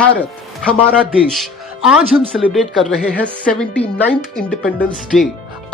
भारत हमारा देश, आज हम सेलिब्रेट कर रहे हैं 79th इंडिपेंडेंस डे।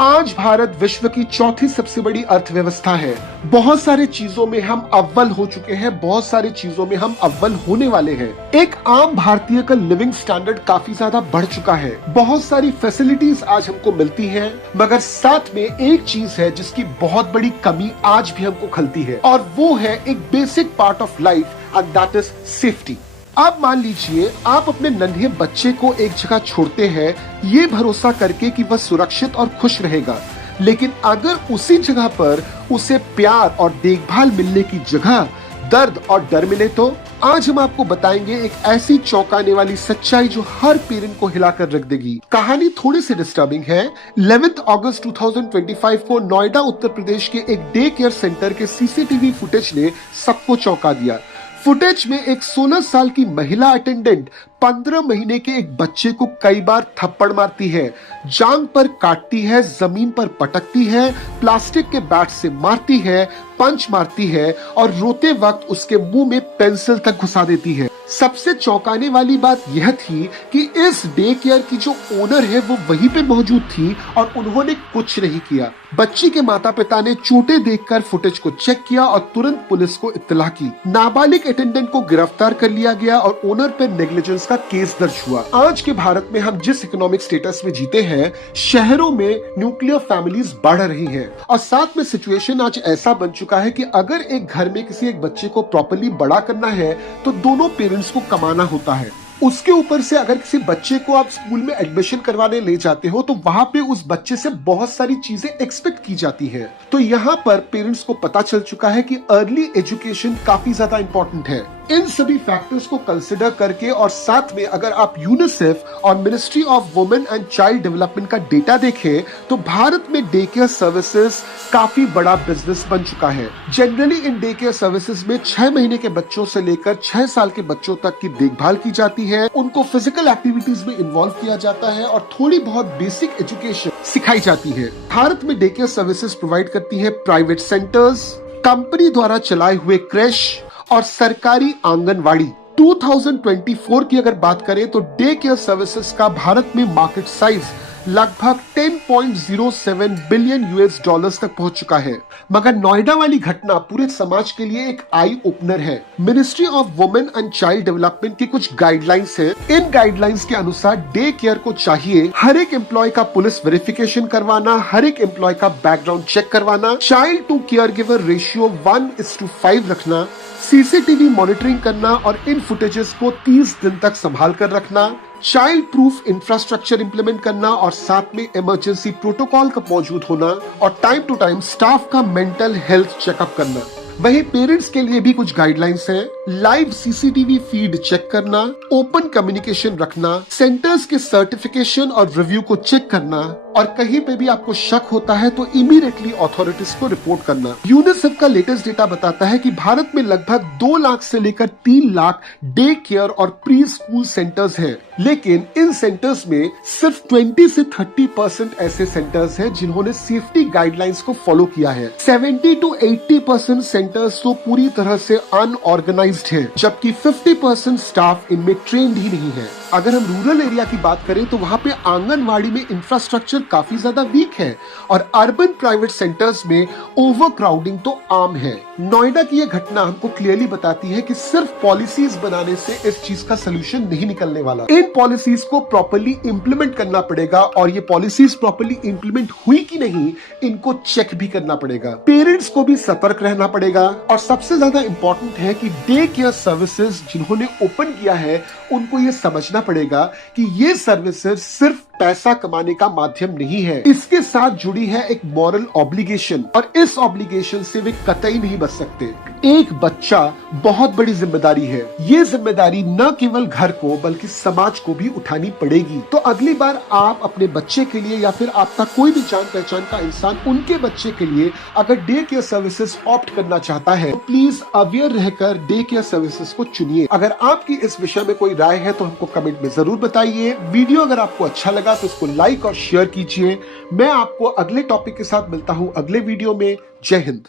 आज भारत विश्व की चौथी सबसे बड़ी अर्थव्यवस्था है। बहुत सारी चीजों में हम अव्वल हो चुके हैं, बहुत सारी चीजों में हम अव्वल होने वाले हैं। एक आम भारतीय का लिविंग स्टैंडर्ड काफी ज्यादा बढ़ चुका है। बहुत सारी फैसिलिटीज आज हमको मिलती हैं, मगर साथ में एक चीज है जिसकी बहुत बड़ी कमी आज भी हमको खलती है, और वो है एक basic part of life, and that is safety. अब मान लीजिए आप अपने नन्हे बच्चे को एक जगह छोड़ते हैं ये भरोसा करके कि वह सुरक्षित और खुश रहेगा, लेकिन अगर उसी जगह पर उसे प्यार और देखभाल मिलने की जगह दर्द और डर मिले तो। आज हम आपको बताएंगे एक ऐसी चौंकाने वाली सच्चाई जो हर पेरेंट को हिलाकर रख देगी। कहानी थोड़ी सी डिस्टर्बिंग है। 11 अगस्त 2025 को नोएडा उत्तर प्रदेश के एक डे केयर सेंटर के सीसीटीवी फुटेज ने सबको चौंका दिया। फुटेज में एक 16 साल की महिला अटेंडेंट 15 महीने के एक बच्चे को कई बार थप्पड़ मारती है, जांग पर काटती है, जमीन पर पटकती है, प्लास्टिक के बैट से मारती है, पंच मारती है और रोते वक्त उसके मुंह में पेंसिल तक घुसा देती है। सबसे चौंकाने वाली बात यह थी कि इस डे केयर की जो ओनर है वो वहीं पे मौजूद थी और उन्होंने कुछ नहीं किया। बच्ची के माता पिता ने चोटें देखकर फुटेज को चेक किया और तुरंत पुलिस को इत्तला की। नाबालिग अटेंडेंट को गिरफ्तार कर लिया गया और ओनर पर नेग्लिजेंस का केस दर्ज हुआ। आज के भारत में हम जिस इकोनॉमिक स्टेटस में जीते हैं, शहरों में न्यूक्लियर फैमिलीज बढ़ रही हैं और साथ में सिचुएशन आज ऐसा बन चुका है कि अगर एक घर में किसी एक बच्चे को प्रॉपर्ली बड़ा करना है तो दोनों पेरेंट्स को कमाना होता है। उसके ऊपर से अगर किसी बच्चे को आप स्कूल में एडमिशन करवाने ले जाते हो तो वहां पे उस बच्चे से बहुत सारी चीजें एक्सपेक्ट की जाती है। तो यहाँ पर पेरेंट्स को पता चल चुका है कि अर्ली एजुकेशन काफी ज्यादा इंपॉर्टेंट है। इन सभी फैक्टर्स को कंसिडर करके और साथ में अगर आप यूनिसेफ और ministry of women and child development का डेटा देखें तो भारत में डे केयर सर्विसेज काफी बड़ा बिजनेस बन चुका है। Generally in day care services में 6 महीने के बच्चों से लेकर 6 साल के बच्चों तक की देखभाल की जाती है, उनको फिजिकल एक्टिविटीज में इन्वॉल्व किया जाता है और थोड़ी बहुत बेसिक एजुकेशन सिखाई जाती है। भारत में डे केयर सर्विसेज प्रोवाइड करती है प्राइवेट सेंटर्स, कंपनी द्वारा चलाए हुए क्रेश और सरकारी आंगनवाड़ी। 2024 की अगर बात करें तो डे केयर सर्विसेज का भारत में मार्केट साइज लगभग 10.07 बिलियन यूएस डॉलर्स तक पहुंच चुका है। मगर नोएडा वाली घटना पूरे समाज के लिए एक आई ओपनर है। Ministry of women and child development की कुछ गाइडलाइंस है। इन गाइडलाइंस के अनुसार डे केयर को चाहिए हर एक एम्प्लॉय का पुलिस वेरिफिकेशन करवाना, हर एक एम्प्लॉय का बैकग्राउंड चेक करवाना, child to caregiver ratio 1:5 रखना, सीसीटीवी मॉनिटरिंग करना और इन फुटेजेस को 30 दिन तक संभाल कर रखना, चाइल्ड प्रूफ इंफ्रास्ट्रक्चर इंप्लीमेंट करना और साथ में इमरजेंसी प्रोटोकॉल का मौजूद होना और टाइम टू टाइम स्टाफ का मेंटल हेल्थ चेकअप करना। वहीं पेरेंट्स के लिए भी कुछ गाइडलाइंस हैं। लाइव सीसीटीवी फीड चेक करना, ओपन कम्युनिकेशन रखना, सेंटर्स के सर्टिफिकेशन और रिव्यू को चेक करना और कहीं पे भी आपको शक होता है तो इमीडिएटली अथॉरिटीज को रिपोर्ट करना। यूनिसेफ का लेटेस्ट डेटा बताता है कि भारत में लगभग 2 लाख से लेकर 3 लाख डे केयर और प्री स्कूल सेंटर्स हैं, लेकिन इन सेंटर्स में सिर्फ 20 से 30% ऐसे सेंटर्स हैं जिन्होंने सेफ्टी गाइडलाइंस को फॉलो किया है। 70 to 80% सेंटर्स तो पूरी तरह से अनऑर्गेनाइज्ड हैं, जबकि 50% स्टाफ इनमें ट्रेंड ही नहीं है। अगर हम रूरल एरिया की बात करें तो वहाँ पे आंगनवाड़ी में इंफ्रास्ट्रक्चर काफी ज्यादा वीक है और अर्बन प्राइवेट सेंटर्स में ओवर क्राउडिंग तो आम है। नोएडा की यह घटना हमको क्लियरली बताती है कि सिर्फ पॉलिसीज बनाने से इस चीज का सोल्यूशन नहीं निकलने वाला। इन पॉलिसीज को प्रॉपर्ली इंप्लीमेंट करना पड़ेगा और ये पॉलिसीज प्रॉपर्ली इंप्लीमेंट हुई कि नहीं इनको चेक भी करना पड़ेगा। पेरेंट्स को भी सतर्क रहना पड़ेगा और सबसे ज्यादा इंपॉर्टेंट है कि डे केयर सर्विसेज जिन्होंने ओपन किया है उनको ये समझना पड़ेगा कि ये सर्विसेज सिर्फ पैसा कमाने का माध्यम नहीं है, इसके साथ जुड़ी है एक मॉरल ऑब्लिगेशन और इस ऑब्लिगेशन से वे कतई नहीं बच सकते। एक बच्चा बहुत बड़ी जिम्मेदारी है। ये जिम्मेदारी न केवल घर को बल्कि समाज को भी उठानी पड़ेगी। तो अगली बार आप अपने बच्चे के लिए या फिर आपका कोई भी जान पहचान का इंसान उनके बच्चे के लिए अगर डे केयर सर्विसेज ऑप्ट करना चाहता है तो प्लीज अवेयर रहकर डे केयर सर्विसेज को चुनिए। अगर आपकी इस विषय में कोई राय है तो हमको कमेंट में जरूर बताइए। वीडियो अगर आपको अच्छा लगा तो इसको लाइक और शेयर कीजिए। मैं आपको अगले टॉपिक के साथ मिलता हूं अगले वीडियो में। जय हिंद।